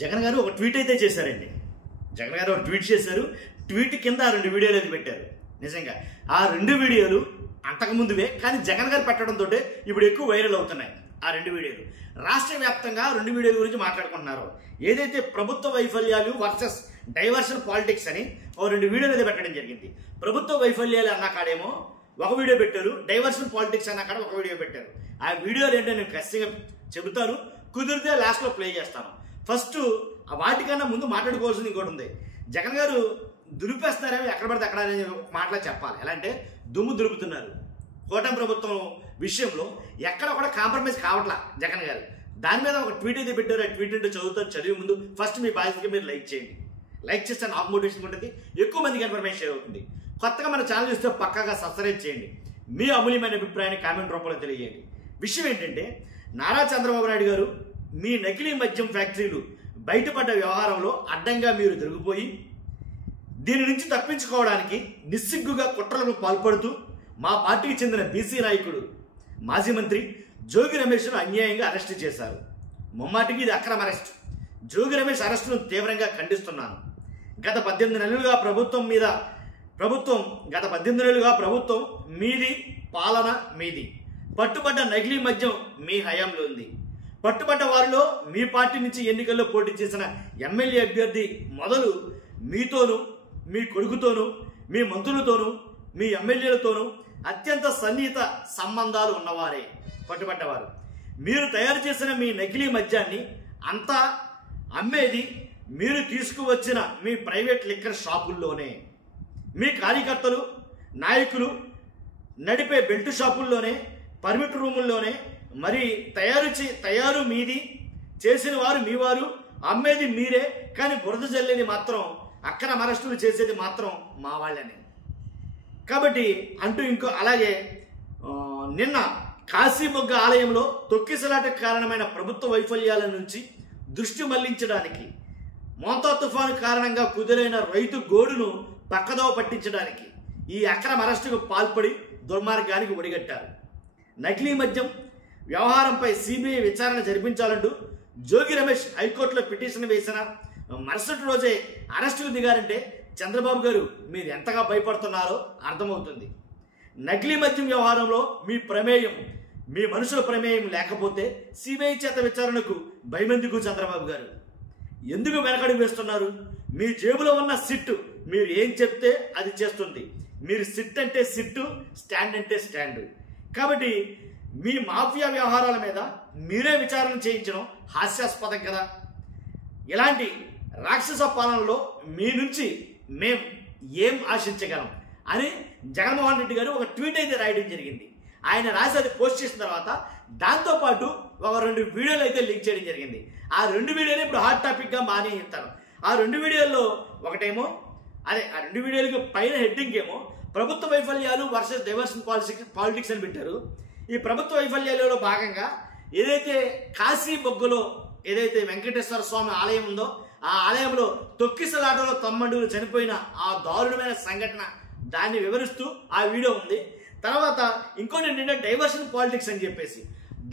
జగన్ గారు ఒక ట్వీట్ అయితే చేశారండి. జగన్ గారు ఒక ట్వీట్ చేశారు. ట్వీట్ కింద ఆ 2 వీడియోలు అయితే పెట్టారు. నిజంగా ఆ 2 వీడియోలు అంతకుముందువే, కానీ జగన్ గారు పెట్టడంతో ఇప్పుడు ఎక్కువ వైరల్ అవుతున్నాయి. ఆ 2 వీడియోలు రాష్ట్ర వ్యాప్తంగా 2 వీడియోల గురించి మాట్లాడుకుంటున్నారు. ఏదైతే ప్రభుత్వ వైఫల్యాలు వర్సెస్ డైవర్షన్ పాలిటిక్స్ అని ఓ 2 వీడియోలు అయితే పెట్టడం జరిగింది. ప్రభుత్వ వైఫల్యాలు అన్న కాడేమో ఒక వీడియో పెట్టారు, డైవర్షన్ పాలిటిక్స్ అన్న కాడ ఒక వీడియో పెట్టారు. ఆ వీడియోలు ఏంటో నేను ఖచ్చితంగా చెబుతాను, కుదిరితే లాస్ట్లో ప్లే చేస్తాను. ఫస్ట్ వాటికన్నా ముందు మాట్లాడుకోవాల్సింది ఇంకోటి ఉంది. జగన్ గారు దులిపేస్తున్నారేమో ఎక్కడ పడితే అక్కడ మాటలు చెప్పాలి. ఎలా అంటే దుమ్ము దులుపుతున్నారు. కూటమి ప్రభుత్వం విషయంలో ఎక్కడ కూడా కాంప్రమైజ్ కావట్లా జగన్ గారు. దాని మీద ఒక ట్వీట్ అయితే పెట్టారు. ఆ ట్వీట్ అంటే చదివే ముందు ఫస్ట్ మీ బాధ్యతగా మీరు లైక్ చేయండి. లైక్ చేస్తే నాకు మోటివేషన్ ఉంటుంది, ఎక్కువ మందికి ఇన్ఫర్మేషన్ అవుతుంది. కొత్తగా మన ఛానల్ చూస్తే పక్కాగా సబ్స్క్రైబ్ చేయండి. మీ అమూల్యమైన అభిప్రాయాన్ని కామెంట్ రూపంలో తెలియజేయండి. విషయం ఏంటంటే, నారా చంద్రబాబు నాయుడు గారు మీ నకిలీ మద్యం ఫ్యాక్టరీలు బయటపడ్డ వ్యవహారంలో అడ్డంగా మీరు దొరికిపోయి దీని నుంచి తప్పించుకోవడానికి నిస్సిగ్గుగా కుట్రలకు పాల్పడుతూ మా పార్టీకి చెందిన బీసీ నాయకుడు మాజీ మంత్రి జోగి రమేష్ను అన్యాయంగా అరెస్టు చేశారు. ముమ్మాటికి ఇది అక్రమ అరెస్ట్. జోగి రమేష్ అరెస్టును తీవ్రంగా ఖండిస్తున్నాను. గత 18 నెలలుగా ప్రభుత్వం మీది, పాలన మీది. పట్టుబడ్డ నకిలీ మద్యం మీ హయాంలో ఉంది. పట్టుబడ్డ వారిలో మీ పార్టీ నుంచి ఎన్నికల్లో పోటీ చేసిన ఎమ్మెల్యే అభ్యర్థి మొదలు మీతోనూ, మీ కొడుకుతోనూ, మీ మంత్రులతోనూ, మీ ఎమ్మెల్యేలతోనూ అత్యంత సన్నిహిత సంబంధాలు ఉన్నవారే పట్టుబడ్డవారు. మీరు తయారు చేసిన మీ నకిలీ మద్యాన్ని అంతా అమ్మేది మీరు తీసుకువచ్చిన మీ ప్రైవేట్ లిక్కర్ షాపుల్లోనే. మీ కార్యకర్తలు, నాయకులు నడిపే బెల్ట్ షాపుల్లోనే, పర్మిట్ రూముల్లోనే. మరి తయారు మీది, చేసిన వారు మీ వారు, అమ్మేది మీరే, కానీ బురద జల్లేది మాత్రం, అక్రమ అరెస్టులు చేసేది మాత్రం మా వాళ్ళని. కాబట్టి అంటూ ఇంకో అలాగే నిన్న కాశీమొగ్గ ఆలయంలో తొక్కిసలాటకు కారణమైన ప్రభుత్వ వైఫల్యాల నుంచి దృష్టి మళ్లించడానికి, మోంతా తుఫాను కారణంగా కుదిరైన రైతు గోడును పక్కదోవ పట్టించడానికి ఈ అక్రమ అరెస్టుకు పాల్పడి దుర్మార్గానికి ఒడిగట్టారు. నకిలీ మద్యం వ్యవహారంపై సిబిఐ విచారణ జరిపించాలంటూ జోగి రమేష్ హైకోర్టులో పిటిషన్ వేసిన మరుసటి రోజే అరెస్టుకు దిగారంటే చంద్రబాబు గారు మీరు ఎంతగా భయపడుతున్నారో అర్థమవుతుంది. నకిలీ మద్యం వ్యవహారంలో మీ మనుషుల ప్రమేయం లేకపోతే సిబిఐ చేత విచారణకు భయమెందుకు చంద్రబాబు గారు? ఎందుకు వెనకడుగు వేస్తున్నారు? మీ జేబులో ఉన్న సిట్టు మీరు ఏం చెప్తే అది చేస్తుంది. మీరు సిట్ అంటే సిట్టు, స్టాండ్ అంటే స్టాండు. కాబట్టి మీ మాఫియా వ్యవహారాల మీద మీరే విచారణ చేయించడం హాస్యాస్పదం కదా. ఇలాంటి రాక్షస పాలనలో మీ నుంచి మేం ఏం ఆశించగలం అని జగన్మోహన్ రెడ్డి గారు ఒక ట్వీట్ అయితే రాయడం జరిగింది. ఆయన రాసి అది పోస్ట్ చేసిన తర్వాత దాంతోపాటు ఒక 2 వీడియోలు అయితే లింక్ చేయడం జరిగింది. ఆ 2 వీడియోలు ఇప్పుడు హాట్ టాపిక్గా మానేస్తారు. ఆ 2 వీడియోల్లో ఒకటేమో ఆ 2 వీడియోలకి పైన హెడ్డింగ్ ఏమో ప్రభుత్వ వైఫల్యాలు వర్సెస్ డైవర్షన్ పాలిటిక్స్ అని పెట్టారు. ఈ ప్రభుత్వ వైఫల్యాలలో భాగంగా ఏదైతే కాశీమొగ్గలో ఏదైతే వెంకటేశ్వర స్వామి ఆలయం ఉందో ఆ ఆలయంలో తొక్కిసలాటలో తమ్మండులు చనిపోయిన ఆ దారుణమైన సంఘటన, దాన్ని వివరిస్తూ ఆ వీడియో ఉంది. తర్వాత ఇంకోటి ఏంటంటే డైవర్షన్ పాలిటిక్స్ అని చెప్పేసి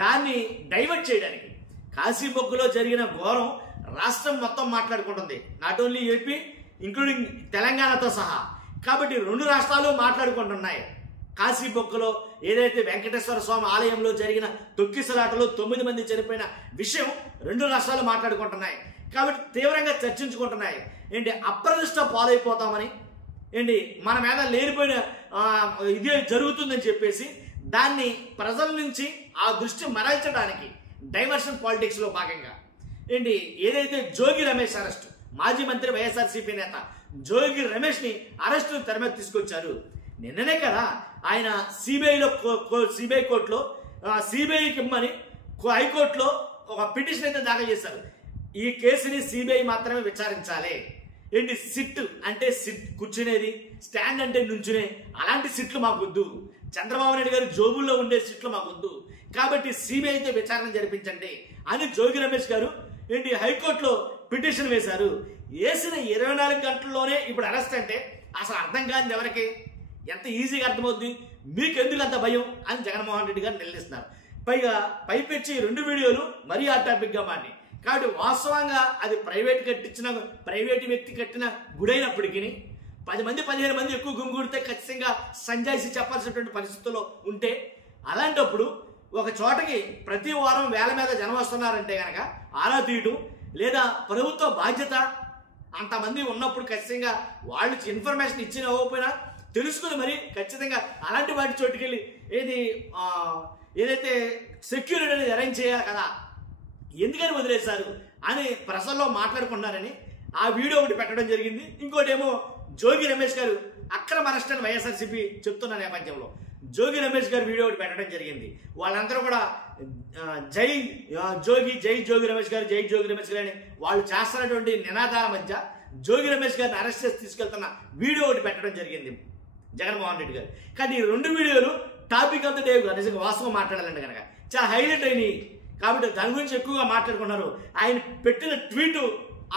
దాన్ని డైవర్ట్ చేయడానికి కాశీమొగ్గలో జరిగిన ఘోరం రాష్ట్రం మొత్తం మాట్లాడుకుంటుంది. నాట్ ఓన్లీ ఏపీ, ఇంక్లూడింగ్ తెలంగాణతో సహా. కాబట్టి 2 రాష్ట్రాలు మాట్లాడుకుంటున్నాయి. కాశీమొగ్గలో ఏదైతే వెంకటేశ్వర స్వామి ఆలయంలో జరిగిన తొక్కిసలాటలో 9 మంది చనిపోయిన విషయం 2 రాష్ట్రాలు మాట్లాడుకుంటున్నాయి. కాబట్టి తీవ్రంగా చర్చించుకుంటున్నాయి. ఏంటి అప్రదిష్ట పాలైపోతామని, ఏంటి మన మీద లేనిపోయిన ఇదే జరుగుతుందని చెప్పేసి దాన్ని ప్రజల నుంచి ఆ దృష్టి మరల్చడానికి డైవర్షన్ పాలిటిక్స్లో భాగంగా ఏంటి ఏదైతే జోగి రమేష్ అరెస్ట్, మాజీ మంత్రి వైఎస్ఆర్సీపీ నేత జోగి రమేష్ని అరెస్టును తెర మీద తీసుకొచ్చారు. నిన్ననే కదా ఆయన సిబిఐ కోర్టులో సిబిఐకి ఇమ్మని హైకోర్టులో ఒక పిటిషన్ అయితే దాఖలు చేశారు. ఈ కేసుని సిబిఐ మాత్రమే విచారించాలి. ఏంటి సిట్ అంటే సిట్ కూర్చునేది, స్టాండ్ అంటే నుంచునే, అలాంటి సిట్లు మాకొద్దు. చంద్రబాబు నాయుడు గారు జోబుల్లో ఉండే సిట్లు మాకొద్దు. కాబట్టి సిబిఐతో విచారణ జరిపించండి అని జోగి రమేష్ గారు ఏంటి హైకోర్టులో పిటిషన్ వేశారు. వేసిన 24 గంటల్లోనే ఇప్పుడు అరెస్ట్ అంటే అసలు అర్థం కానిది ఎవరికి? ఎంత ఈజీగా అర్థమవుద్ది? మీకెందుకు అంత భయం అని జగన్మోహన్ రెడ్డి గారు నిలదీస్తున్నారు. పైగా పైపెచ్చి 2 వీడియోలు మరీ ఆ టాపిక్గా మారి కాబట్టి వాస్తవంగా అది ప్రైవేట్ వ్యక్తి కట్టిన గుడి అయినప్పటికీ 10 మంది 15 మంది ఎక్కువ గుమిగూడితే ఖచ్చితంగా సంజాయిషి చెప్పాల్సినటువంటి పరిస్థితుల్లో ఉంటే, అలాంటప్పుడు ఒక చోటకి ప్రతి వారం వేల మీద జనం వస్తున్నారంటే కనుక ఆరా తీయటం, లేదా ప్రభుత్వ బాధ్యత అంతమంది ఉన్నప్పుడు ఖచ్చితంగా వాళ్ళు ఇన్ఫర్మేషన్ ఇచ్చిన ఇవ్వకపోయినా తెలుసుకుని మరి ఖచ్చితంగా అలాంటి వాటి చోటుకెళ్ళి ఏదైతే సెక్యూరిటీ అనేది అరేంజ్ చేయాలి కదా, ఎందుకని వదిలేశారు అని ప్రజల్లో మాట్లాడుకున్నారని ఆ వీడియో ఒకటి పెట్టడం జరిగింది. ఇంకోటి ఏమో జోగి రమేష్ గారు అక్రమ అరెస్ట్ అని వైఎస్ఆర్సీపీ చెప్తున్న నేపథ్యంలో జోగి రమేష్ గారు వీడియో ఒకటి పెట్టడం జరిగింది. వాళ్ళందరూ కూడా జై జోగి రమేష్ గారు, జై జోగి రమేష్ గారు అని వాళ్ళు చేస్తున్నటువంటి నినాదాల మధ్య జోగి రమేష్ గారిని అరెస్ట్ చేసి తీసుకెళ్తున్న వీడియో ఒకటి పెట్టడం జరిగింది జగన్మోహన్ రెడ్డి గారు. కానీ ఈ 2 వీడియోలు టాపిక్ ఆఫ్ ద డే నిజంగా వాస్తవం మాట్లాడాలంటే కనుక చాలా హైలైట్ అయినాయి. కాబట్టి దాని గురించి ఎక్కువగా మాట్లాడుకున్నారు. ఆయన పెట్టిన ట్వీట్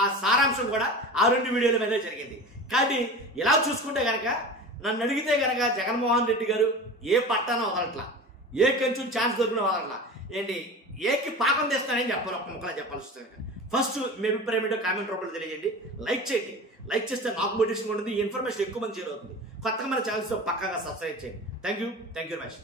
ఆ సారాంశం కూడా ఆ 2 వీడియోల మీదే జరిగింది. కాబట్టి ఇలా చూసుకుంటే కనుక నన్ను అడిగితే కనుక జగన్మోహన్ రెడ్డి గారు ఏ పట్టానో వదలట్లా, ఏ కొంచెం ఛాన్స్ దొరికిన వదలట్లా, ఏంటి ఏకి పాకం తెస్తానని చెప్పాలి. ఒక్క ముక్కలా చెప్పాల్సి వస్తుంది. ఫస్ట్ మీ అభిప్రాయం ఏంటో కామెంట్ రూపంలో తెలియజేయండి. లైక్ చేయండి. లైక్ చేస్తే నాకు మోటివేషన్ ఉంటుంది. ఈ ఇన్ఫర్మేషన్ ఎక్కువ మంది చేరుతుంది. కొత్తగా మన ఛానల్స్ పక్కాగా సబ్స్క్రైబ్ చేయండి. Thank you very much.